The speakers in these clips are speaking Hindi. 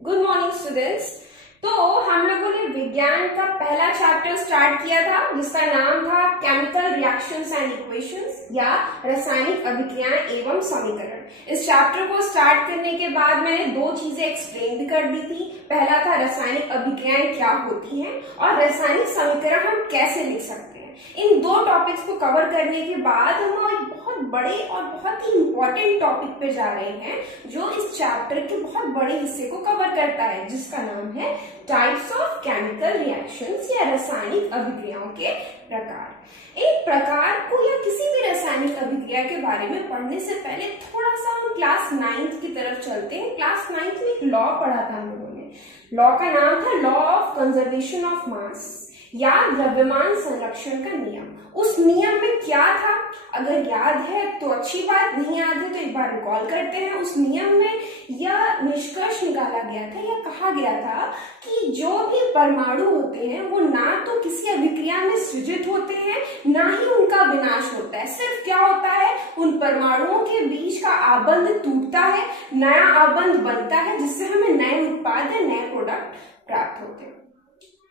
Good morning students. तो हम लोगों ने विज्ञान का पहला चैप्टर स्टार्ट किया था जिसका नाम था केमिकल रिएक्शंस एंड इक्वेशंस या रासायनिक अभिक्रियाएं एवं समीकरण। इस चैप्टर को स्टार्ट करने के बाद मैंने दो चीजें एक्सप्लेन भी कर दी थी। पहला था रासायनिक अभिक्रियाएं क्या होती हैं और रासायनिक समीकरण हम कैसे लिख सकते हैं। इन दो टॉपिक्स को कवर करने के बाद हम एक बहुत बड़े और बहुत ही इंपॉर्टेंट टॉपिक पे जा रहे हैं जो इस चैप्टर के बहुत बड़े हिस्से को कवर करता है, जिसका नाम है टाइप्स ऑफ केमिकल रिएक्शंस या रासायनिक अभिक्रियाओं के प्रकार। एक प्रकार को या किसी भी रासायनिक अभिक्रिया के बारे में पढ़ने से पहले थोड़ा सा हम क्लास 9th की तरफ चलते हैं। क्लास 9th में एक लॉ पढ़ा था हम लोगों ने। लॉ का नाम था law of conservation of mass या द्रव्यमान संरक्षण का नियम। उस नियम में क्या था, अगर याद है तो अच्छी बात, नहीं याद है तो एक बार रिकॉल करते हैं। उस नियम में यह निष्कर्ष निकाला गया था या कहा गया था कि जो भी परमाणु होते हैं वो ना तो किसी अभिक्रिया में सृजित होते हैं ना ही उनका विनाश होता है। सिर्फ क्या होता है, उन परमाणुओं के बीच का आबंध टूटता है, नया आबंध बनता है जिससे हमें नए उत्पाद या नए प्रोडक्ट प्राप्त होते हैं।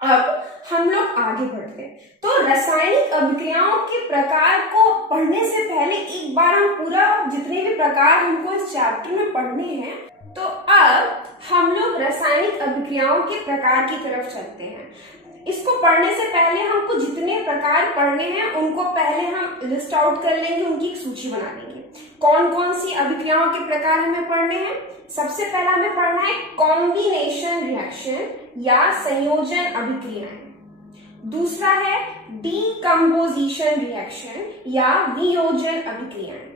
अब हम लोग आगे बढ़ते हैं। तो रासायनिक अभिक्रियाओं के प्रकार को पढ़ने से पहले एक बार हम पूरा जितने भी प्रकार हमको इस चैप्टर में पढ़ने हैं, तो अब हम लोग रासायनिक अभिक्रियाओं के प्रकार की तरफ चलते हैं। इसको पढ़ने से पहले हमको जितने प्रकार पढ़ने हैं उनको पहले हम लिस्ट आउट कर लेंगे, उनकी एक सूची बना लेंगे। कौन कौन सी अभिक्रियाओं के प्रकार हमें पढ़ने हैं। सबसे पहला हमें पढ़ना है कॉम्बिनेशन रिएक्शन या संयोजन अभिक्रियाएं। दूसरा है डीकम्पोजिशन रिएक्शन या वियोजन अभिक्रियाएं।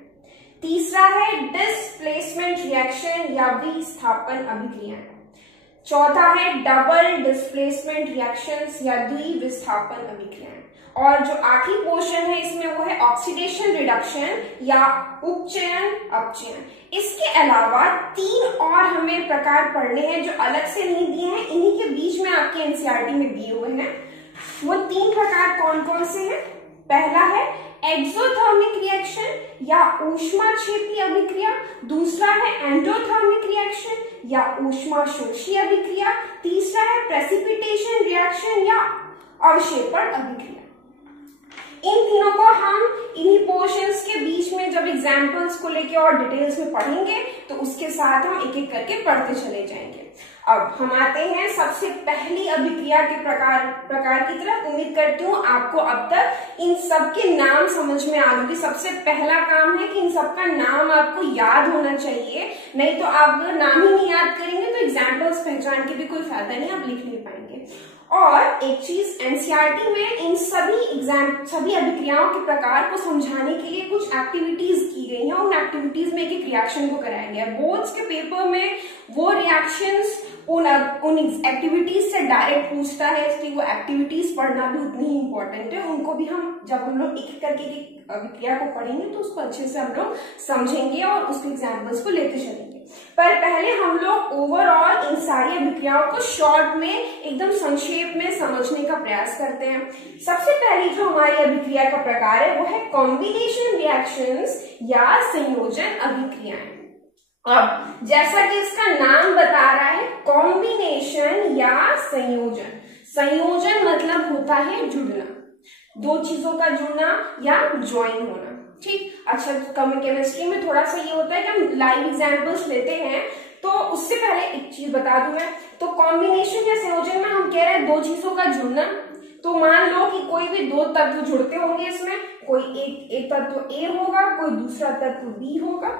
तीसरा है डिस्प्लेसमेंट रिएक्शन या विस्थापन अभिक्रियाएं। चौथा है डबल डिस्प्लेसमेंट रिएक्शंस या द्विविस्थापन अभिक्रियाएं। और जो आखिरी पोर्शन है इसमें वो है ऑक्सीडेशन रिडक्शन या उपचयन अपचयन। इसके अलावा तीन और हमें प्रकार पढ़ने हैं जो अलग से नहीं दिए हैं, इन्हीं के बीच में आपके एनसीईआरटी में दिए हुए हैं। वो तीन प्रकार कौन कौन से हैं। पहला है एक्सोथर्मिक रिएक्शन या ऊष्माक्षेपी अभिक्रिया। दूसरा है एंडोथर्मिक रिएक्शन या ऊष्माशोषी अभिक्रिया। तीसरा है प्रेसिपिटेशन रिएक्शन या अवक्षेपण अभिक्रिया। इन तीनों को हम इन्हीं पोर्शंस के बीच में जब एग्जाम्पल्स को लेके और डिटेल्स में पढ़ेंगे तो उसके साथ हम एक एक करके पढ़ते चले जाएंगे। अब हम आते हैं सबसे पहली अभिक्रिया के प्रकार की तरफ। उम्मीद करती हूँ आपको अब तक इन सब के नाम समझ में आ गए। सबसे पहला काम है कि इन सबका नाम आपको याद होना चाहिए, नहीं तो आप अगर नाम ही नहीं याद करेंगे तो एग्जाम्पल्स पहचान के भी कोई फायदा नहीं, आप लिख नहीं पाएंगे। और एक चीज, एनसीईआरटी में इन सभी अभिक्रियाओं के प्रकार को समझाने के लिए कुछ एक्टिविटीज की गई हैं। उन एक्टिविटीज में एक रिएक्शन को कराया गया है। बोर्ड्स के पेपर में वो रिएक्शंस उन एक्टिविटीज से डायरेक्ट पूछता है, इसलिए वो एक्टिविटीज पढ़ना भी उतनी ही इंपॉर्टेंट है। उनको भी जब हम लोग एक एक करके एक अभिक्रिया को पढ़ेंगे तो उसको अच्छे से हम लोग समझेंगे और उसके एग्जाम्पल्स को लेते चलेंगे। पर पहले हम लोग ओवरऑल इन सारी अभिक्रियाओं को शॉर्ट में एकदम संक्षेप में समझने का प्रयास करते हैं। सबसे पहली जो हमारी अभिक्रिया का प्रकार है वो है कॉम्बिनेशन रिएक्शंस या संयोजन अभिक्रियाएं। अब जैसा कि इसका नाम बता रहा है कॉम्बिनेशन या संयोजन। संयोजन मतलब होता है जुड़ना, दो चीजों का जुड़ना या ज्वाइन होना। ठीक, अच्छा केमिस्ट्री में थोड़ा सा ये होता है कि हम लाइव एग्जांपल्स लेते हैं, तो उससे पहले एक चीज बता दूं मैं। तो कॉम्बिनेशन या संयोजन में हम कह रहे हैं दो चीजों का जुड़ना। तो मान लो कि कोई भी दो तत्व जुड़ते होंगे, इसमें कोई एक तत्व ए होगा, कोई दूसरा तत्व बी होगा।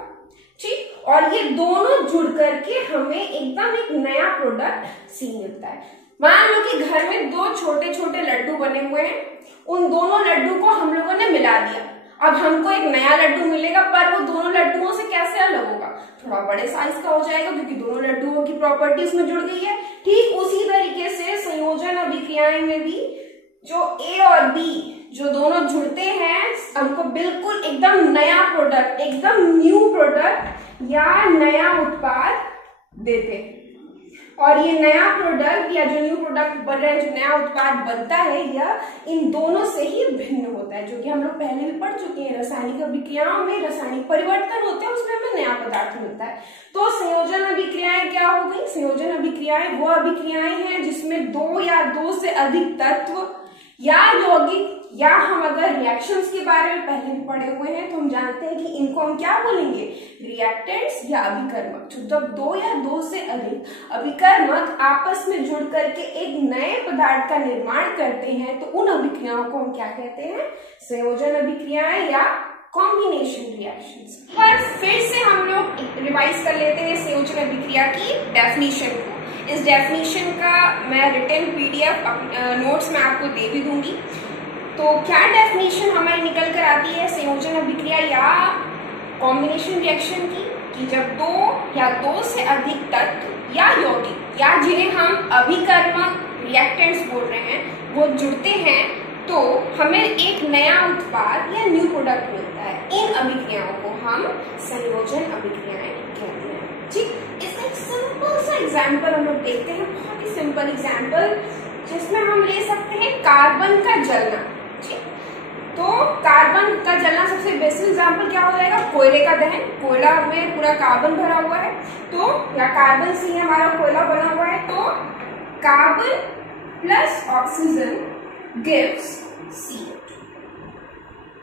ठीक, और ये दोनों जुड़ करके हमें एकदम एक नया प्रोडक्ट सी मिलता है। मान लो कि घर में दो छोटे छोटे लड्डू बने हुए हैं, उन दोनों लड्डू को हम लोगों ने मिला दिया। अब हमको एक नया लड्डू मिलेगा, पर वो दोनों लड्डुओं से कैसे अलग होगा, थोड़ा बड़े साइज का हो जाएगा क्योंकि दोनों लड्डुओं की प्रॉपर्टी उसमें जुड़ गई है। ठीक उसी तरीके से संयोजन अभिक्रियाएं में भी जो ए और बी जो दोनों जुड़ते हैं हमको बिल्कुल एकदम नया प्रोडक्ट, एकदम न्यू प्रोडक्ट या नया उत्पाद देते हैं। और ये नया प्रोडक्ट या जो न्यू प्रोडक्ट बन रहा है, जो नया उत्पाद बनता है, यह इन दोनों से ही भिन्न होता है, जो कि हम लोग पहले भी पढ़ चुके हैं। रासायनिक अभिक्रियाओं में रासायनिक परिवर्तन होते हैं, उसमें हमें नया पदार्थ मिलता है। तो संयोजन अभिक्रियाएं क्या हो गई? संयोजन अभिक्रियाएं वो अभिक्रियाएं हैं जिसमें दो या दो से अधिक तत्व या यौगिक, या हम अगर रिएक्शंस के बारे में पहले भी पढ़े हुए हैं तो हम जानते हैं कि इनको हम क्या बोलेंगे? रिएक्टेंट्स या अभिकर्मक। जब दो या दो से अधिक अभिकर्मक आपस में जुड़ करके एक नए पदार्थ का निर्माण करते हैं तो उन अभिक्रियाओं को हम क्या कहते हैं? संयोजन अभिक्रियाएं या कॉम्बिनेशन रिएक्शंस। पर फिर से हम लोग रिवाइज कर लेते हैं संयोजन अभिक्रिया की डेफिनेशन को। इस डेफिनेशन का मैं रिटन पीडीएफ नोट्स में आपको दे भी दूंगी। तो क्या डेफिनेशन हमारी निकल कर आती है संयोजन अभिक्रिया या कॉम्बिनेशन रिएक्शन की? कि जब दो या दो से अधिक तत्व या यौगिक या जिन्हें हम अभिकर्मक रिएक्टेंट्स बोल रहे हैं वो जुड़ते हैं तो हमें एक नया उत्पाद या न्यू प्रोडक्ट मिलता है। इन अभिक्रियाओं को हम संयोजन अभिक्रियाएं कहते हैं। ठीक, इसका एक सिंपल सा एग्जाम्पल हम लोग देखते हैं, बहुत ही सिंपल एग्जाम्पल, जिसमें हम ले सकते हैं कार्बन का जलना। ठीक, तो कार्बन का जलना सबसे बेसिक एग्जाम्पल क्या हो जाएगा? कोयले का दहन। कोयला में पूरा कार्बन भरा हुआ है, तो या कार्बन से ही हमारा कोयला बना हुआ है, तो carbon plus oxygen gives CO2।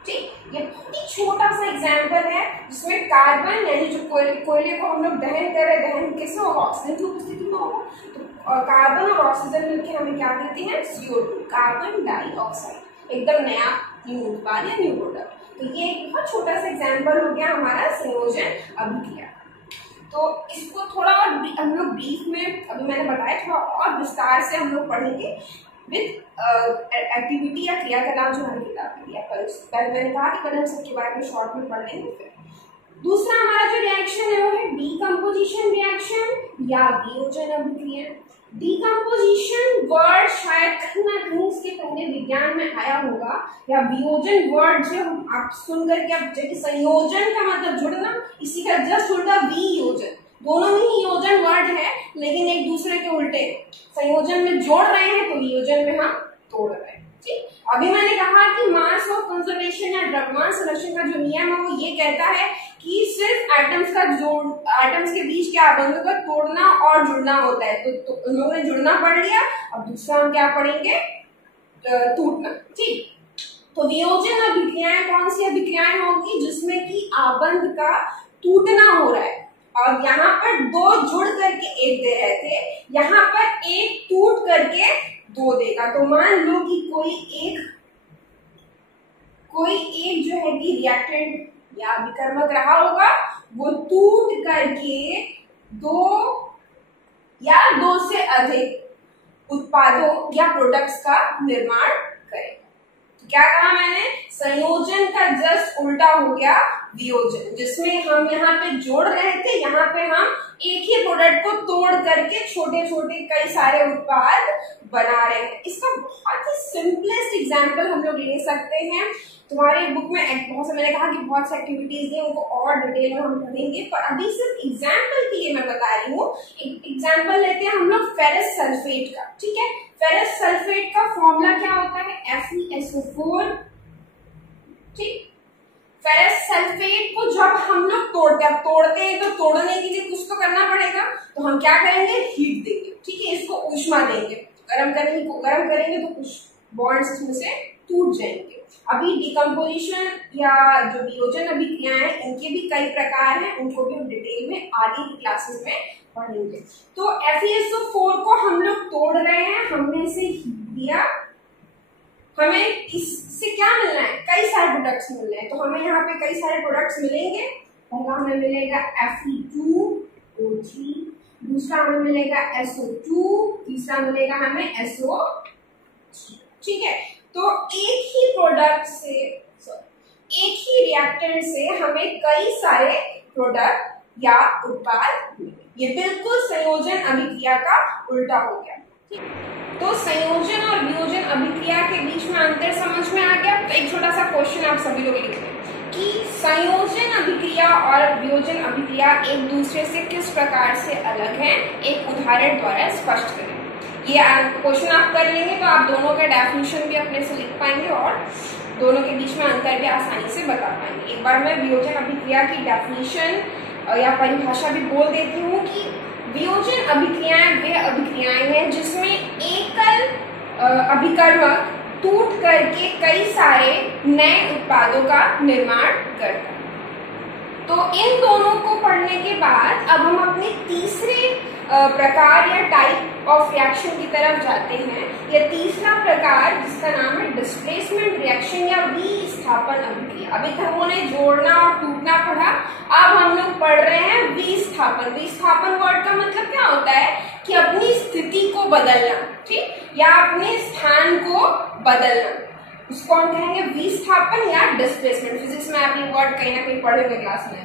ठीक, ये बहुत ही छोटा सा एग्जाम्पल है जिसमें कार्बन यानी जो कोयले को हम लोग दहन कर रहे हैं, दहन किससे होगा? ऑक्सीजन की उपस्थिति में होगा। तो कार्बन और ऑक्सीजन मिलकर हमें क्या देते हैं? CO2, carbon dioxide. एकदम नया न्यू उत्पाद या न्यू प्रोडक्ट। तो ये एक बहुत छोटा सा एग्जाम्पल हो गया हमारा संयोजन अभिक्रिया। तो इसको थोड़ा और हम लोग ब्रीफ में, अभी मैंने बताया, थोड़ा और विस्तार से हम लोग पढ़ेंगे विद एक्टिविटी या क्रियाकलाप जो हमारी किताब में दिया। पर पहले मैंने कहा कि पहले हम सबके बारे में शॉर्ट में पढ़ लेंगे। फिर दूसरा हमारा जो रिएक्शन है वो है डीकम्पोजिशन रिएक्शन या वियोजन अभिक्रिया। डीकम्पोजिशन वर्ड शायद कहीं ना कहीं इसके पहले विज्ञान में आया होगा, या वियोजन वर्ड जो आप सुन करके आप जैसे संयोजन का मतलब जुड़ना, इसी का जस्ट उल्टा वियोजन। दोनों ही योजन वर्ड है लेकिन एक दूसरे के उल्टे। संयोजन में जोड़ रहे हैं तो वियोजन में हम तोड़ रहे हैं। ठीक, अभी मैंने कहा कि मास ऑफ कंजर्वेशन या द्रव्यमान संरक्षण का जो नियम है वो ये कहता है कि सिर्फ एटम्स का जोड़, एटम्स के बीच के आबंधों का तोड़ना और जुड़ना होता है। तो उन लोगों ने जुड़ना पढ़ लिया, अब दूसरा हम क्या पढ़ेंगे? टूटना। ठीक, तो वियोजन अभिक्रियाएं कौन सी अभिक्रियाएं होंगी? जिसमें कि आबंध का टूटना हो रहा है। और यहाँ पर दो जुड़ करके एक दे रहे थे, यहाँ पर एक टूट करके दो देगा। तो मान लो कि कोई एक जो है कि रिएक्टेंट या अभिकर्मक रहा होगा, वो टूट करके दो या दो से अधिक उत्पादों या प्रोडक्ट्स का निर्माण करेगा। तो क्या कहा मैंने? संयोजन का जस्ट उल्टा हो गया वियोजन, जिसमें हम यहाँ पे जोड़ रहे थे, यहाँ पे हम एक ही प्रोडक्ट को तोड़ करके छोटे छोटे कई सारे उत्पाद बना रहे हैं। इसका बहुत ही सिंपलेस्ट एग्जांपल हम लोग ले सकते हैं। तुम्हारे बुक में बहुत से, मैंने कहा कि बहुत सी एक्टिविटीज है, उनको और डिटेल में हम पढ़ेंगे, पर अभी सिर्फ एग्जाम्पल के लिए मैं बता रही हूँ। एक एग्जाम्पल लेते हैं हम लोग फेरस सल्फेट का। ठीक है, फेरस सल्फेट का फॉर्मूला क्या होता है? FeSO4। ठीक, फेरस सल्फेट को जब हम लोग तोड़ते हैं तो तोड़ने के लिए कुछ तो करना पड़ेगा, तो हम क्या करेंगे? हीट देंगे। ठीक है, इसको ऊष्मा देंगे, गर्म करेंगे तो कुछ बॉन्ड्स इसमें से टूट जाएंगे। अभी डिकम्पोजिशन या जो वियोजन अभिक्रियाएं हैं, इनके भी कई प्रकार हैं, उनको भी हम डिटेल में आगे की क्लासेस में पढ़ेंगे। तो FeSO4 को हम लोग तोड़ रहे हैं, हमने इसे हीट दिया, हमें इससे क्या मिलना है? कई सारे प्रोडक्ट्स मिल रहे हैं। तो हमें यहाँ पे कई सारे प्रोडक्ट्स मिलेंगे। पहला हमें मिलेगा Fe2O3, दूसरा हमें मिलेगा SO2, तीसरा मिलेगा हमें SO3। ठीक है, तो एक ही प्रोडक्ट से, एक ही रिएक्टेंट से हमें कई सारे प्रोडक्ट या उत्पाद मिले। ये बिल्कुल संयोजन अभिक्रिया का उल्टा हो गया। तो संयोजन और वियोजन अभिक्रिया के बीच में अंतर समझ में आ गया। तो एक छोटा सा क्वेश्चन आप सभी लोग लिख लें कि संयोजन अभिक्रिया और वियोजन अभिक्रिया एक दूसरे से किस प्रकार से अलग है, एक उदाहरण द्वारा स्पष्ट करें। ये क्वेश्चन आप कर लेंगे तो आप दोनों का डेफिनेशन भी अपने से लिख पाएंगे और दोनों के बीच में अंतर भी आसानी से बता पाएंगे। एक बार मैं वियोजन अभिक्रिया की डेफिनेशन या परिभाषा भी बोल देती हूँ कि वियोजन अभिक्रियाएं वे अभिक्रियाएं हैं जिसमें एकल अभिकर्मक टूट करके कई सारे नए उत्पादों का निर्माण करता है। तो इन दोनों को पढ़ने के बाद अब हम अपने तीसरे प्रकार या टाइप ऑफ रिएक्शन की तरफ जाते हैं। यह तीसरा प्रकार जिसका नाम है डिस्प्लेसमेंट रिएक्शन या विस्थापन अभिक्रिया। अभी तक हमने जोड़ना और टूटना पढ़ा, अब हम लोग पढ़ रहे हैं विस्थापन। विस्थापन वर्ड का मतलब क्या होता है कि अपनी स्थिति को बदलना, ठीक, या अपने स्थान को बदलना, उसको हम कहेंगे विस्थापन या डिस्प्लेसमेंट। फिजिक्स में आप ये वर्ड कहीं ना कहीं पढ़े हुए क्लास में।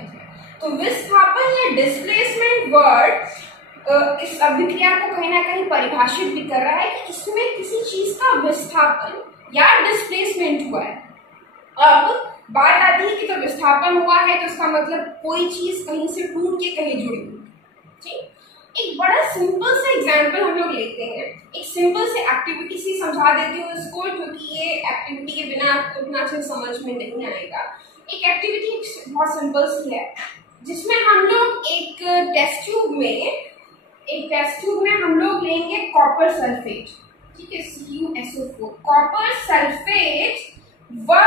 तो विस्थापन या डिस्प्लेसमेंट वर्ड इस अभिक्रिया को कहीं ना कहीं परिभाषित भी कर रहा है कि इसमें किसी चीज का विस्थापन या डिस्प्लेसमेंट हुआ है। अब बात आती है कि तो विस्थापन हुआ है तो इसका मतलब कोई चीज कहीं से टूट के कहीं जुड़ी हुई, ठीक। एक बड़ा सिंपल सा एग्जांपल हम लोग लेते हैं, एक सिंपल से एक्टिविटी से समझा देती हूँ इसको, क्योंकि ये एक्टिविटी के बिना आपको इतना अच्छे समझ में नहीं आएगा। एक एक्टिविटी बहुत सिंपल सी है जिसमें हम लोग एक टेस्ट ट्यूब में हम लोग लेंगे कॉपर सल्फेट, ठीक है, CuSO4। कॉपर सल्फेट वह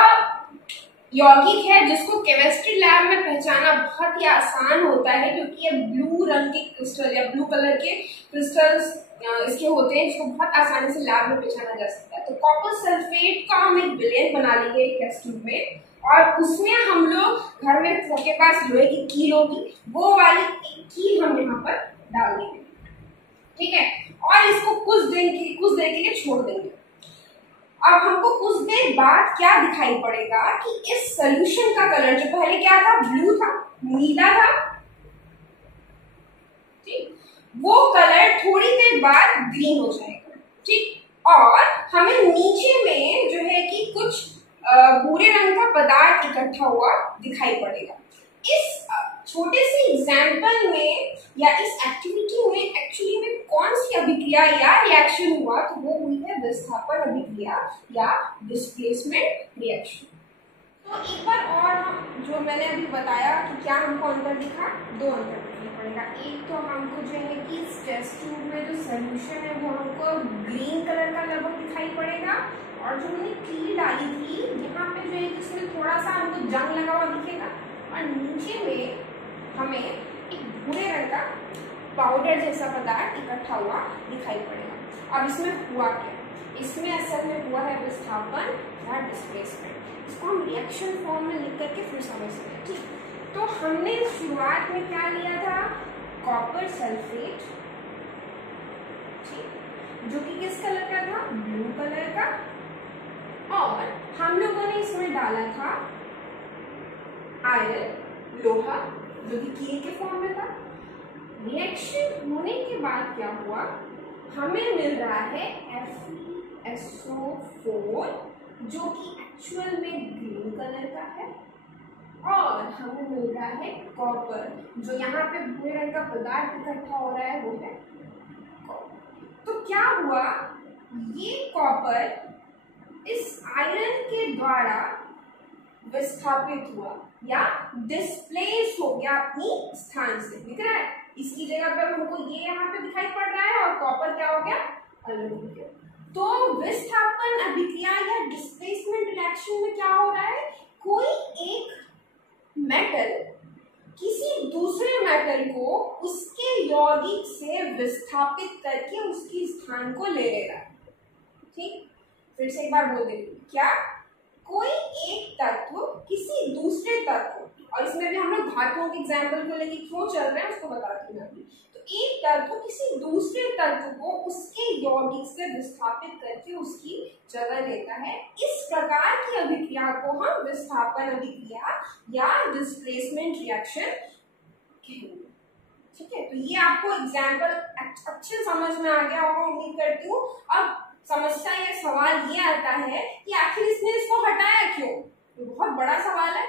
यौगिक है जिसको केमिस्ट्री लैब में पहचाना बहुत ही आसान होता है, क्योंकि ये ब्लू रंग के क्रिस्टल या ब्लू कलर के क्रिस्टल्स इसके होते हैं, जिसको बहुत आसानी से लैब में पहचाना जा सकता है। तो कॉपर सल्फेट का हम एक विलेन बना लेंगे एक टेस्ट ट्यूब में, और उसमें हम लोग घर में सबके पास लोहे की कील होगी, वो वाली एक कील हम यहाँ पर डाल देंगे, ठीक है, और इसको कुछ देर के लिए छोड़ देंगे। अब हमको कुछ देर बाद क्या दिखाई पड़ेगा कि इस सॉल्यूशन का कलर जो पहले क्या था, ब्लू था, नीला था, ठीक, वो कलर थोड़ी देर बाद ग्रीन हो जाएगा, ठीक, और हमें नीचे में जो है कि कुछ भूरे रंग का पदार्थ इकट्ठा हुआ दिखाई पड़ेगा। इस छोटे से एग्जाम्पल में या इस एक्टिविटी में एक्चुअली में कौन सी अभिक्रिया या रिएक्शन हुआ, तो वो हुई है विस्थापन अभिक्रिया या डिस्प्लेसमेंट रिएक्शन। तो एक बार और जो मैंने अभी बताया कि क्या हमको अंतर दिखा, दो अंतर दिखाई पड़ेगा। एक तो हमको जो है कि टेस्ट ट्यूब में जो सोल्यूशन है वो हमको ग्रीन कलर का लगभग दिखाई पड़ेगा, और जो हमने कील डाली थी यहाँ पे जो है जिसमें थोड़ा सा हमको जंग लगा हुआ दिखेगा, और नीचे में हमें एक भूरे रंग का पाउडर जैसा पदार्थ इकट्ठा हुआ दिखाई पड़ेगा। अब इसमें हुआ क्या, इसमें असल में हुआ है विस्थापन या डिस्प्लेसमेंट। इसको हम रिएक्शन फॉर्म में लिख करके फिर समझते हैं, ठीक। तो हमने शुरुआत में क्या लिया था, कॉपर सल्फेट, ठीक, जो कि किस कलर का था, ब्लू कलर का, और हम लोगों ने इसमें डाला था आयरन, लोहा, जो कि कील के फॉर्म में था। रिएक्शन होने के बाद क्या हुआ, हमें मिल रहा है FeSO4 जो कि एक्चुअल में ग्रीन कलर का है, और हमें मिल रहा है कॉपर, जो यहाँ पे भूरे रंग का पदार्थ इकट्ठा हो रहा है वो है कॉपर। तो क्या हुआ, ये कॉपर इस आयरन के द्वारा विस्थापित हुआ या डिस्प्लेस हो गया अपनी स्थान से, दिख रहा है, इसकी जगह पर हमको ये यहाँ पे दिखाई पड़ रहा है, और कॉपर क्या हो गया, अलग हो गया। तो विस्थापन अभिक्रिया या डिस्प्लेसमेंट रिएक्शन में क्या हो रहा है, कोई एक मेटल किसी दूसरे मेटल को उसके यौगिक से विस्थापित करके उसकी स्थान को ले लेगा, ठीक। फिर से एक बार बोल देती हूँ, क्या, कोई एक तत्व किसी दूसरे तत्व, और इसमें भी हम लोग धातुओं के एग्जाम्पल को लेके क्यों चल रहे हैं उसको बताती हूँ अभी। तो एक तत्व किसी दूसरे तत्व को उसके यौगिक से विस्थापित करके उसकी जगह लेता है। इस प्रकार की अभिक्रिया को हम विस्थापन अभिक्रिया या डिस्प्लेसमेंट रिएक्शन कहेंगे, ठीक है। तो ये आपको एग्जाम्पल अच्छे समझ में आ गया होगा, उम्मीद करती हूँ। अब समस्या या सवाल ये आता है कि आखिर इसने इसको हटाया क्यों, ये बहुत बड़ा सवाल है।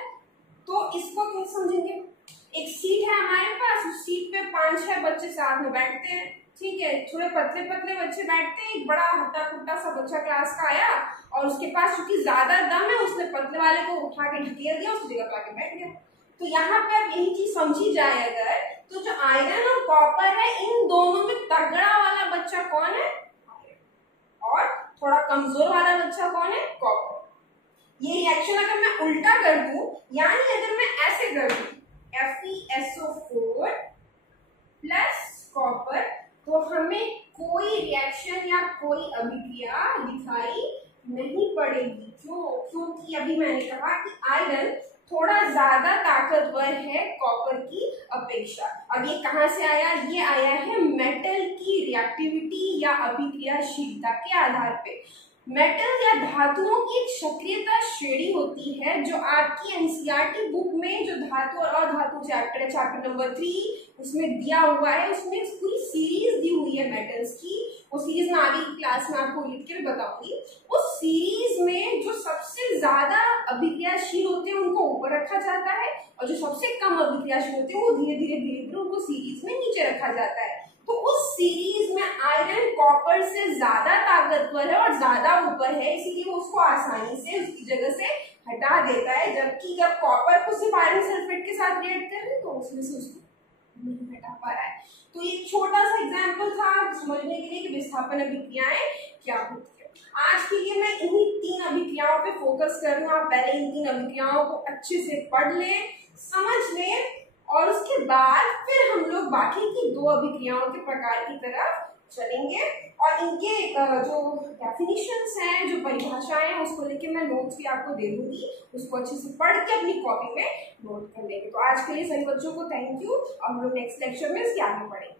तो इसको क्या समझेंगे, एक सीट है हमारे पास, उस सीट पे 5-6 बच्चे साथ में बैठते हैं, ठीक है, थोड़े पतले पतले बच्चे बैठते हैं, एक बड़ा हट्टा कुट्टा सा बच्चा क्लास का आया और उसके पास चूंकि ज्यादा दम है, उसने पतले वाले को उठा के ढकेल दिया, उसकी जगह पे आके बैठ गया। तो यहाँ पे अब यही चीज समझी जाए अगर, तो जो आयरन और कॉपर है, इन दोनों में तगड़ा वाला बच्चा कौन है, और थोड़ा कमजोर वाला बच्चा कौन है, कॉपर। ये रिएक्शन अगर मैं उल्टा कर दूं, यानी अगर मैं ऐसे कर दूं FeSO4 प्लस कॉपर, तो हमें कोई रिएक्शन या कोई अभिक्रिया दिखाई नहीं पड़ेगी। क्यों? क्योंकि अभी मैंने कहा कि आयरन थोड़ा ज्यादा ताकतवर है कॉपर की अपेक्षा। अब ये कहाँ से आया? ये आया है मेटल की रिएक्टिविटी या अभिक्रियाशीलता के आधार पे। मेटल या धातुओं की एक सक्रियता श्रेणी होती है जो आपकी एनसीईआरटी बुक में जो धातु और अधातु चैप्टर है, चैप्टर नंबर 3, उसमें दिया हुआ है। उसमें पूरी सीरीज दी हुई है मेटल्स की। वो सीरीज मैं आगे की क्लास में आपको लिख के बताऊंगी। उस सीरीज में जो सबसे ज्यादा अभिक्रियाशील होते हैं उनको ऊपर रखा जाता है, और जो सबसे कम अभिक्रियाशील होते हैं वो धीरे धीरे उनको सीरीज में नीचे रखा जाता है। तो उस सीरीज में आयरन कॉपर से ज्यादा ताकतवर है और ज्यादा ऊपर है, इसीलिए वो उसको आसानी से उसकी जगह से हटा देता है। जबकि जब कॉपर को सिर्फ आयरन सल्फेट के साथ रिएक्ट करें तो उसमें से उसको नहीं हटा पा रहा है। तो ये छोटा सा एग्जाम्पल था समझने के लिए कि विस्थापन अभिक्रियाएं क्या होती है। आज के लिए मैं इन्हीं 3 अभिक्रियाओं पे फोकस करूंगा। आप पहले इन 3 अभिक्रियाओं को अच्छे से पढ़ लें, समझ लें, और उसके बाद फिर हम लोग बाकी की 2 अभिक्रियाओं के प्रकार की तरफ चलेंगे। और इनके जो डेफिनिशंस हैं, जो परिभाषाएं हैं, उसको लेके मैं नोट्स भी आपको दे दूंगी, उसको अच्छे से पढ़ के अपनी कॉपी में नोट कर लेंगे। तो आज के लिए सभी बच्चों को थैंक यू, और हम लोग नेक्स्ट लेक्चर में इसके आगे पढ़ेंगे।